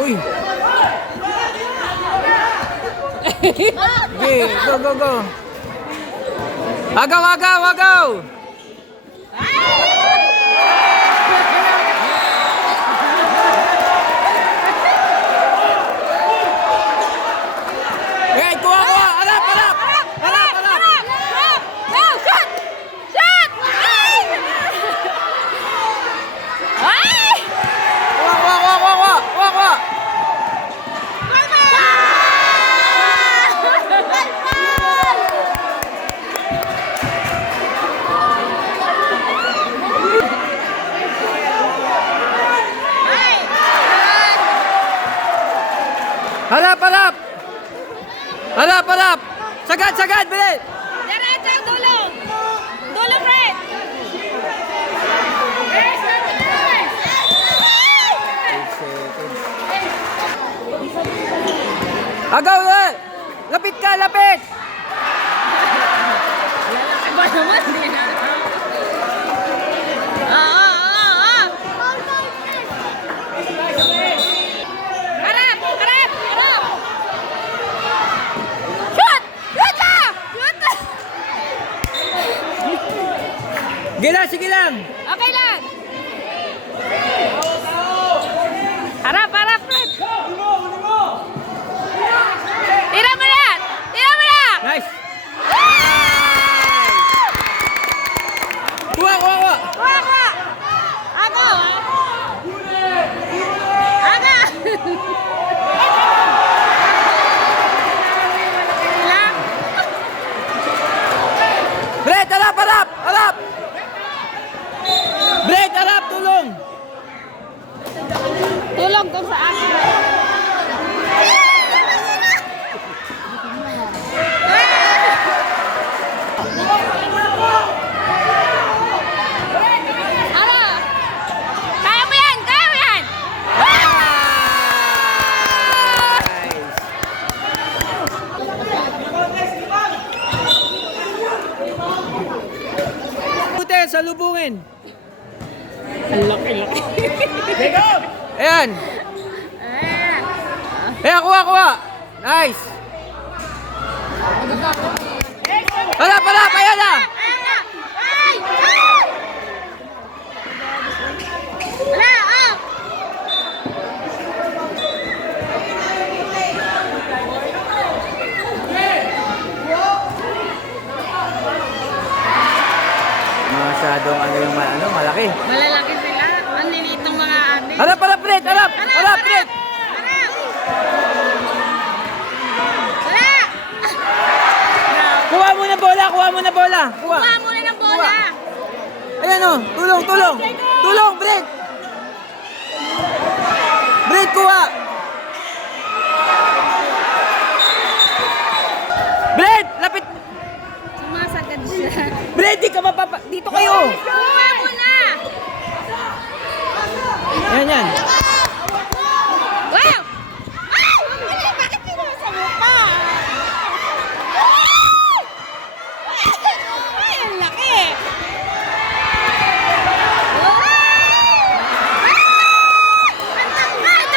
Uy! Okay, go, go, go! Agaw, agaw, agaw! Hey, kuha, kuha! Harap, harap! Harap, harap! Go! Shot! Shot! Ay! Kuha, kuha, kuha, kuha, kuha! Kuha, kuha! Harap, harap! Harap, harap! Sagad, sagad! Bilis! Diretso, dulong! Dulong, Fred! Agaw na! Lapit ka, lapit! Iba naman, hindi na. Harap! Harap! Harap! Shoot! Shoot na! Shoot na! Sige lang, sige lang! Okay lang! Harap! Harap, Fred! Tira mo na! Tira mo na! Nice! Kuha, kuha, kuha! Kuha ka! Ako! Aga! Lang! Brett, harap, harap! Harap! Brett, harap! Tulong! Tulong to sa akin. Ano? Kaya mo yan! Kaya mo yan! Pute, salubungin! Ang laki-laki. Ayan! Ayan, kuha, kuha! Nice! Harap, harap! Ayan na! Ay! Ay! Wala! Oh! Masyadong ano yung malaki. Malalaki sila. Ang nilitong mga ate. Harap, harap, Brett! Harap! Harap, Brett! Harap! Wala! Kuha mo na bola! Kuha mo na bola! Kuha! Kuha muna ng bola. Ayan o! Tulong, tulong! Tulong, Brett! Brett, kuha! Brett! Lapit! Sumasagad siya. Brett, di ka mapapa... Dito kayo! Kuha muna! Yan, yan. Wow! Ay! Bakit pinasagot pa? Ay, ang laki! Ang tangkad!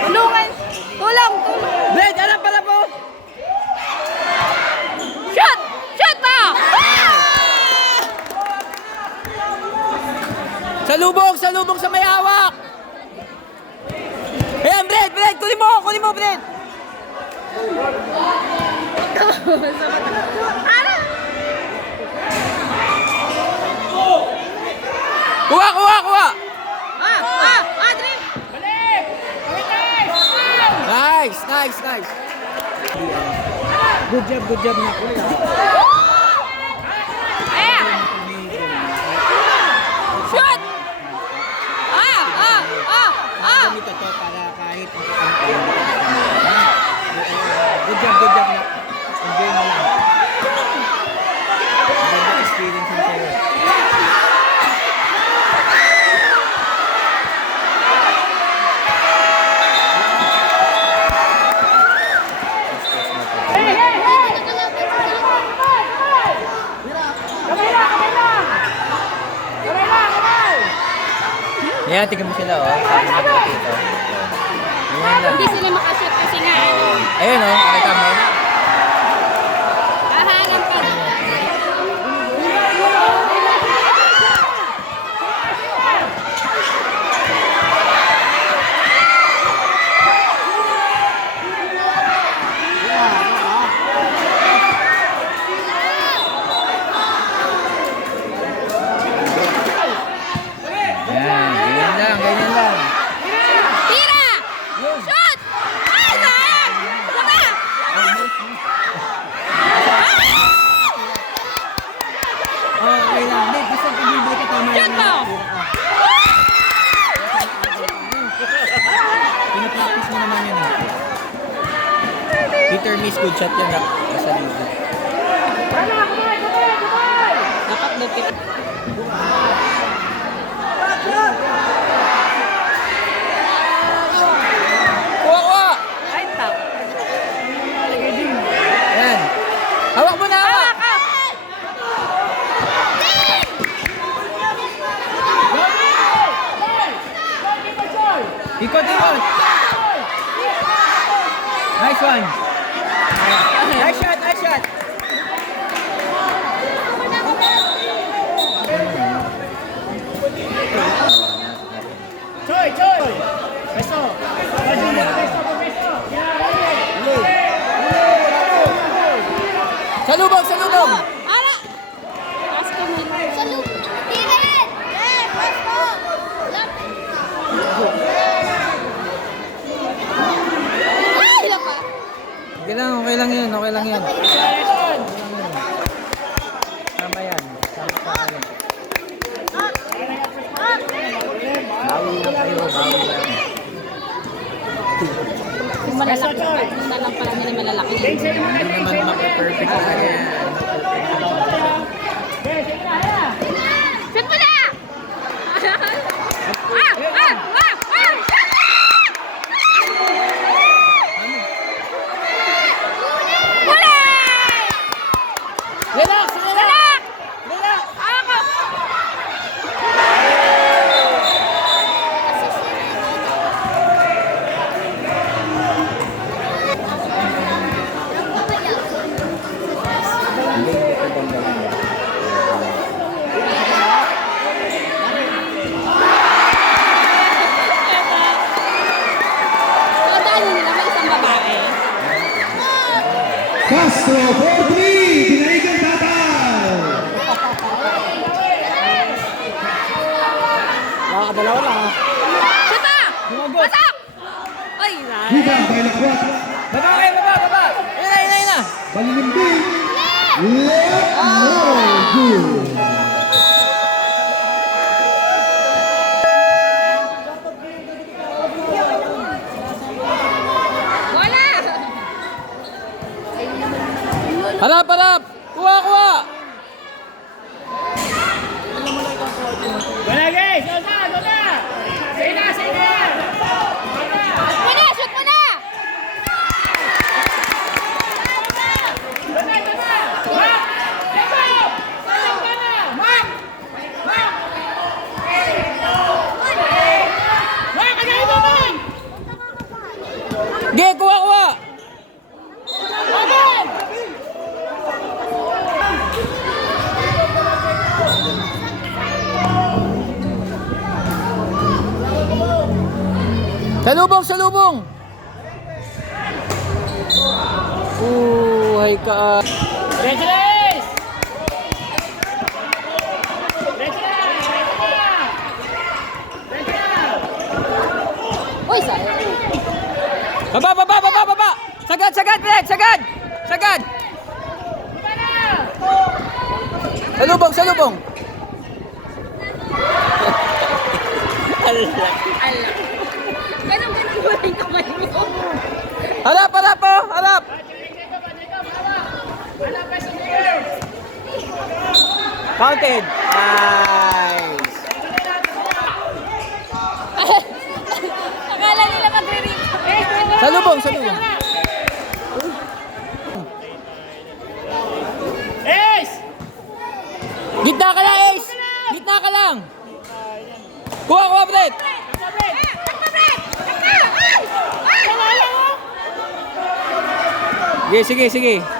Tulungan! Tulong! Tulong! Brett, harap, harap po! Shoot! Shoot pa! Salubong! Salubong sa may hawak! Ayan, Brett! Brett! Kunin mo! Kunin mo, Brett! Ano? Kuha! Kuha! Kuha! Dream! Nice! Nice! Nice! Good job na. to para kahit ang tayo hindi ka kasama. Good job na. Enjoy mo lang. Maganda experience mo sa'yo. Yan, tingnan mo sila, oh. Sabi nga dito. Yan lang. Hindi sila makashoot kasi nga ano. Ayun, oh. Nakita mo. Ahalan ka. Yan, ganyan lang. Tira! Shoot! Ay, sayang! Sama! Okay lang. Hindi, basta pag-ibig ka tama Shoot mo! Pinapractice mo naman yun, eh. Hit or miss, good shot yan. Basta libo. Dapat lupit. Kuha! Ay, tap. Yan. Hawak mo na, hawak! Ikot! Nice one! Nice shot! Salubong! Ara! Asko mo. Salud! Tira yan! Eh, pasto! Ay, lapa! Okay lang yun. Tama yan. Tama pa kayo. Bawi lang kayo, bawi lang. Kung malalaki, kung na lang pala nila malalaki. Hindi naman maka-perfect na yan. Shoot mo na! Relax! Ako! Tandaan nila may isang babae. Castro 4-3, Pinaigang Tatay! Nakakadalawa lang, ha? Shoot na! Pasok! Ay, Hubang by Lakwat, Baba! Ayun na! Balilimbing, Left No Good. Bola! Harap! Kuha! Shoot mo na! Ge, kuha! Salubong! Hay ka. Uy, sayang. Baba! Sagad, Greg! Sagad! Salubong! Allah. Ganun Harap, harap po, harap. Counted. Nice. Akala nila magre-reach. Salubong, salubong. Gitna ka lang, Ace! Gitna ka lang! Kuha, kuha, Brett! Sige, sige, sige.